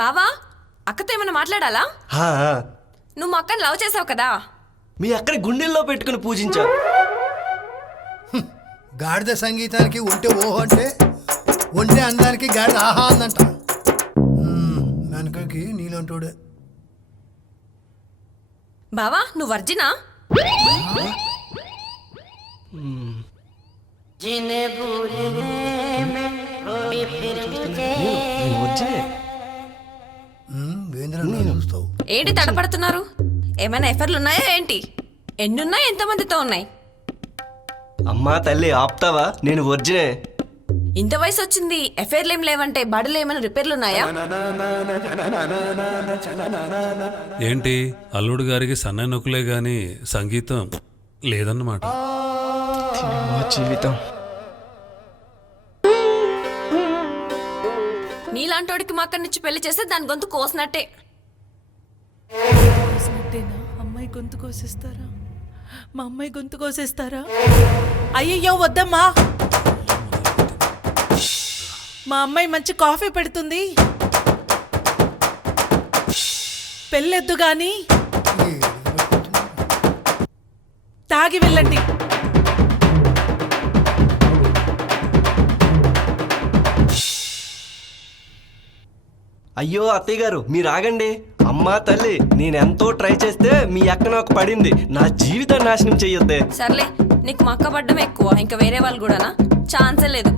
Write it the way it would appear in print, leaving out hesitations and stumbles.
బావా, అక్కతో ఏమైనా మాట్లాడాలా? హా, నువ్వు మా అక్కని లవ్ చేసావు కదా. మీ అక్కడి గుండెల్లో పెట్టుకుని పూజించా. గాడిద సంగీతానికి ఒంటె ఓహో అంటే ఒంటె అందానికి గాడిద ఆహా అందంట. వెనకకి నీళ్ళంటోడే. బావా, నువ్వు వర్జినా? వేంద్ర చూస్తావు. ఏంటి తడపడుతున్నారు? ఏమైనా ఎఫర్లు ఉన్నాయా ఏంటి? ఎన్నున్నాయి, ఎంతమందితో ఉన్నాయి? అమ్మా తల్లి ఆపుతావా? నేను ఒరిజినే. ఇంత వయసు వచ్చింది, ఎఫైర్లు ఏం లేవంటే బడులు ఏమైనా రిపేర్లు ఉన్నాయా? ఏంటి అల్లుడు గారికి సన్న నొక్కులే గాని సంగీతం లేదన్నమాట. మా జీవితం నీలాంటోడికి మా అక్కడి పెళ్లి చేస్తే దాని గొంతు కోసినట్టే. కోసినట్టేనా? అమ్మాయి గొంతు కోసేస్తారా? మా అమ్మాయి గొంతు కోసేస్తారా? అయ్యయ్యో వద్దమ్మా, మా అమ్మాయి మంచి కాఫీ పెడుతుంది, పెళ్ళెద్దు గాని తాగి వెళ్ళండి. అయ్యో అత్తయ్య గారు మీరు ఆగండి. అమ్మా తల్లి నేనెంతో ట్రై చేస్తే మీ అక్క నాకు పడింది. నా జీవితం నాశనం చెయ్యొద్దే. సర్లే, నీకు మా అక్క పడ్డం ఎక్కువ, ఇంకా వేరే వాళ్ళు కూడానా? ఛాన్సే లేదు.